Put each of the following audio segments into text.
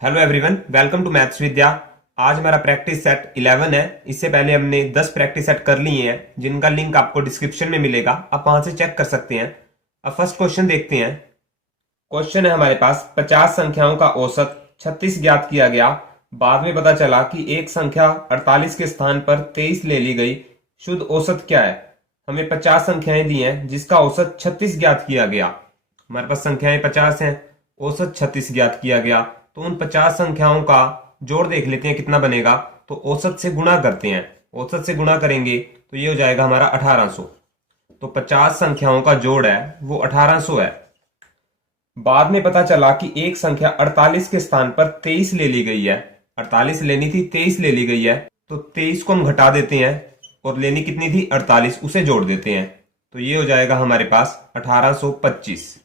Hello everyone, welcome to maths Vidya. आज हमारा practice set 11 है। इससे पहले हमने 10 प्रैक्टिस सेट कर लिए हैं, जिनका लिंक आपको डिस्क्रिप्शन में मिलेगा, आप वहां से चेक कर सकते हैं। अब फर्स्ट क्वेश्चन देखते हैं। क्वेश्चन है हमारे पास 50 संख्याओं का औसत 36 ज्ञात किया गया। बाद में पता चला कि एक संख्या 48 के स्थान पर 23 ले ली गई। शुद्ध औसत क्या है? हमें 50 संख्याएं दी हैं जिसका औसत 36 ज्ञात किया गया। हमारे पास संख्याएं 50 हैं, औसत 36 ज्ञात किया गया। तो उन 50 संख्याओं का जोड़ देख लेते हैं कितना बनेगा। तो औसत से गुणा करते हैं। औसत से गुणा करेंगे तो ये हो जाएगा हमारा 1800। तो 50 संख्याओं का जोड़ है वो 1800 है। बाद में पता चला कि एक संख्या 48 के स्थान पर 23 ले ली गई है। 48 लेनी थी, 23 ले ली गई है। तो 23 को हम घटा देते हैं और लेनी कितनी थी? 48, उसे जोड़ देते हैं। तो ये हो जाएगा हमारे पास 1825।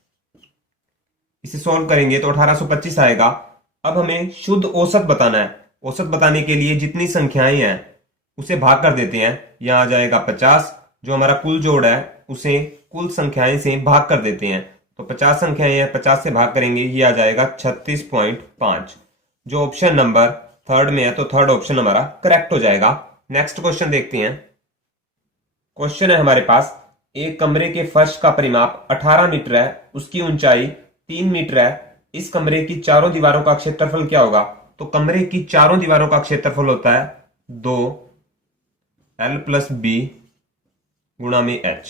इसे सॉल्व करेंगे तो 1825 आएगा। अब हमें शुद्ध औसत बताना है। औसत बताने के लिए जितनी संख्याएं हैं उसे भाग कर देते हैं। यहां आ जाएगा 50, जो हमारा कुल जोड़ है उसे कुल संख्याएं से भाग कर देते हैं। तो 50 संख्याएं हैं, 50 से भाग करेंगे, ये आ जाएगा 36.5। जो ऑप्शन नंबर थर्ड में है, तो थर्ड ऑप्शन हमारा करेक्ट हो जाएगा। नेक्स्ट क्वेश्चन देखते हैं। क्वेश्चन है हमारे पास, एक कमरे के फर्श का परिमाप 18 मीटर है, उसकी ऊंचाई 3 मीटर है। इस कमरे की चारों दीवारों का क्षेत्रफल क्या होगा? तो कमरे की चारों दीवारों का क्षेत्रफल होता है 2L+B गुणा में H।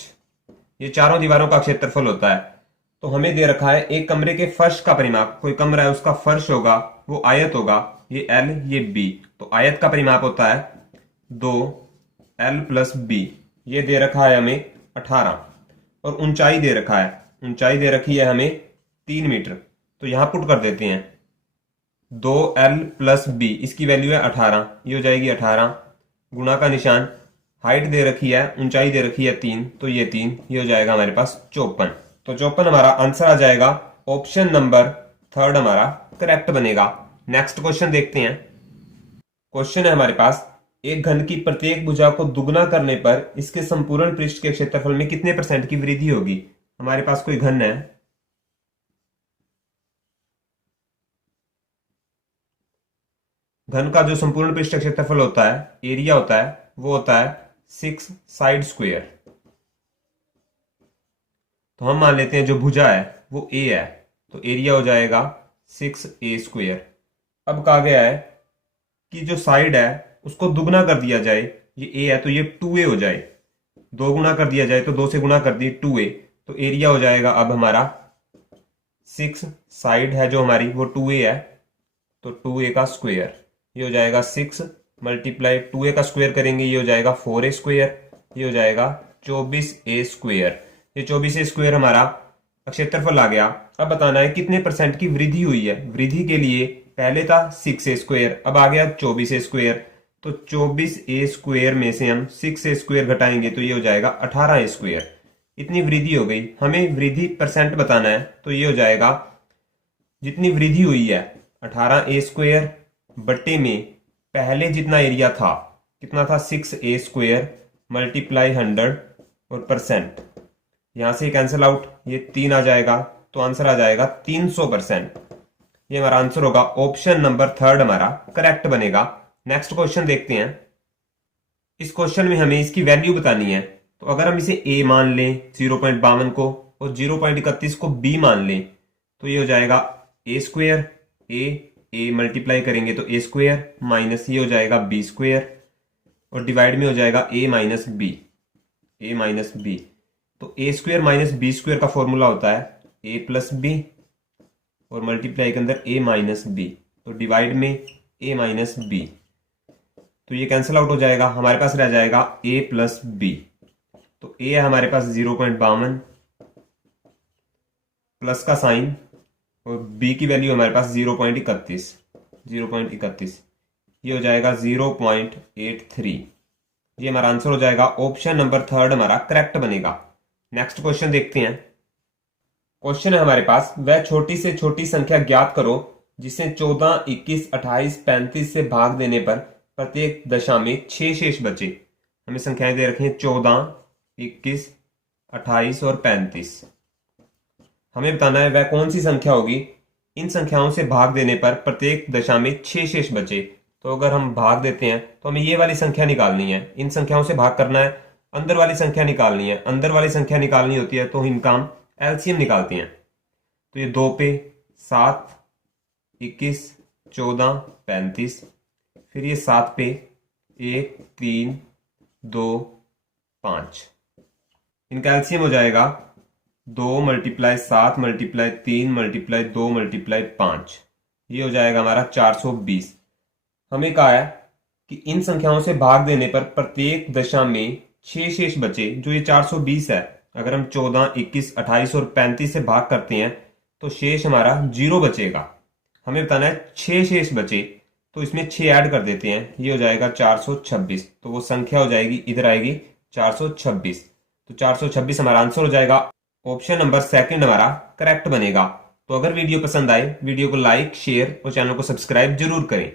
ये चारों दीवारों का क्षेत्रफल होता है। तो हमें दे रखा है एक कमरे के फर्श का परिमाप। कोई कमरा है, उसका फर्श होगा, वो आयत होगा, ये L ये B। तो आयत का परिमाप होता है 2L+B। ये दे रखा है हमें 18। और ऊंचाई दे रखा है, ऊंचाई दे रखी है हमें 3 मीटर। तो यहां पुट कर देते हैं 2L+B, इसकी वैल्यू है 18, ये हो जाएगी 18 गुणा का निशान। हाइट दे रखी है, ऊंचाई दे रखी है 3, तो ये 3, ये हो जाएगा हमारे पास 54। तो 54 हमारा आंसर आ जाएगा। ऑप्शन नंबर थर्ड हमारा करेक्ट बनेगा। नेक्स्ट क्वेश्चन देखते हैं। क्वेश्चन है हमारे पास, एक घन की प्रत्येक भुजा को दुगना करने पर इसके संपूर्ण पृष्ठ के क्षेत्रफल में कितने % की वृद्धि होगी? हमारे पास कोई घन है, घन का जो संपूर्ण पृष्ठ क्षेत्रफल होता है, एरिया होता है, वो होता है 6 साइड स्क्वायर। तो हम मान लेते हैं जो भुजा है वो ए है, तो एरिया हो जाएगा 6A²। अब कहा गया है कि जो साइड है उसको दुगना कर दिया जाए। ये ए है तो ये 2A हो जाए, 2 गुना कर दिया जाए तो 2 से गुना कर दी 2A। तो एरिया हो जाएगा अब हमारा 6, साइड है जो हमारी वो 2A है, तो 2A का स्क्वायर। ये हो जाएगा 6 मल्टीप्लाई 2A का स्क्वायर करेंगे, ये हो जाएगा 4A²। ये हो जाएगा 24A²। ये 24A² हमारा क्षेत्रफल आ गया। अब बताना है कितने % की वृद्धि हुई है। वृद्धि के लिए पहले था 6A², अब आ गया 24A²। तो 24A² में से हम 6A² घटाएंगे तो ये हो जाएगा 18A²। इतनी वृद्धि हो गई। हमें वृद्धि % बताना है, तो ये हो जाएगा जितनी वृद्धि हुई है 18A² बटे में पहले जितना एरिया था, कितना था? 6A² मल्टीप्लाई 100 और %। यहां से कैंसिल आउट, ये 3 आ जाएगा, तो आंसर आ जाएगा 300%। ये हमारा आंसर होगा। ऑप्शन नंबर थर्ड हमारा करेक्ट बनेगा। नेक्स्ट क्वेश्चन देखते हैं। इस क्वेश्चन में हमें इसकी वैल्यू बतानी है। तो अगर हम इसे a मान लें 0.52 को, और 0.31 को b मान लें, तो ये हो जाएगा A²। a मल्टीप्लाई करेंगे तो A² माइनस ये हो जाएगा B², और डिवाइड में हो जाएगा a माइनस b। तो A² माइनस B² का फॉर्मूला होता है A+B, और मल्टीप्लाई के अंदर a माइनस b, तो डिवाइड में a माइनस b। तो ये कैंसिल आउट हो जाएगा, हमारे पास रह जाएगा A+B। तो a है हमारे पास 0.52 प्लस का साइन, और b की वैल्यू हमारे पास 0.31। ये हो जाएगा 0.83। ये हमारा आंसर हो जाएगा। ऑप्शन नंबर थर्ड हमारा करेक्ट बनेगा। नेक्स्ट क्वेश्चन देखते हैं। क्वेश्चन है हमारे पास, वह छोटी से छोटी संख्या ज्ञात करो जिसे 14, 21, 28, 35 से भाग देने पर प्रत्येक दशा में 6 शेष बचे। हमें संख्याएं दे रखी हैं 14, 21, 28 और 35। हमें बताना है वह कौन सी संख्या होगी इन संख्याओं से भाग देने पर प्रत्येक दशा में 6 शेष बचे। तो अगर हम भाग देते हैं तो हमें ये वाली संख्या निकालनी है, इन संख्याओं से भाग करना है, अंदर वाली संख्या निकालनी है, अंदर वाली संख्या निकालनी होती है तो इनका हम एलसीएम निकालते हैं। तो ये 2 पे 7, 21, 14, 35, फिर ये 7 पे 1, 3, 2, 5, इनका एलसीएम हो जाएगा 2 × 7 × 3 × 2 × 5, ये हो जाएगा हमारा 420। हमें कहा है कि इन संख्याओं से भाग देने पर प्रत्येक दशा में 6 शेष बचे, जो ये 420 है। अगर हम 14, 21, 28 और 35 से भाग करते हैं तो शेष हमारा 0 बचेगा। हमें बताना है 6 शेष बचे, तो इसमें 6 ऐड कर देते हैं, ये हो जाएगा 426। तो वो संख्या हो जाएगी, इधर आएगी 426। तो 426 हमारा आंसर हो जाएगा। ऑप्शन नंबर सेकंड हमारा करेक्ट बनेगा। तो अगर वीडियो पसंद आए, वीडियो को लाइक, शेयर और चैनल को सब्सक्राइब जरूर करें।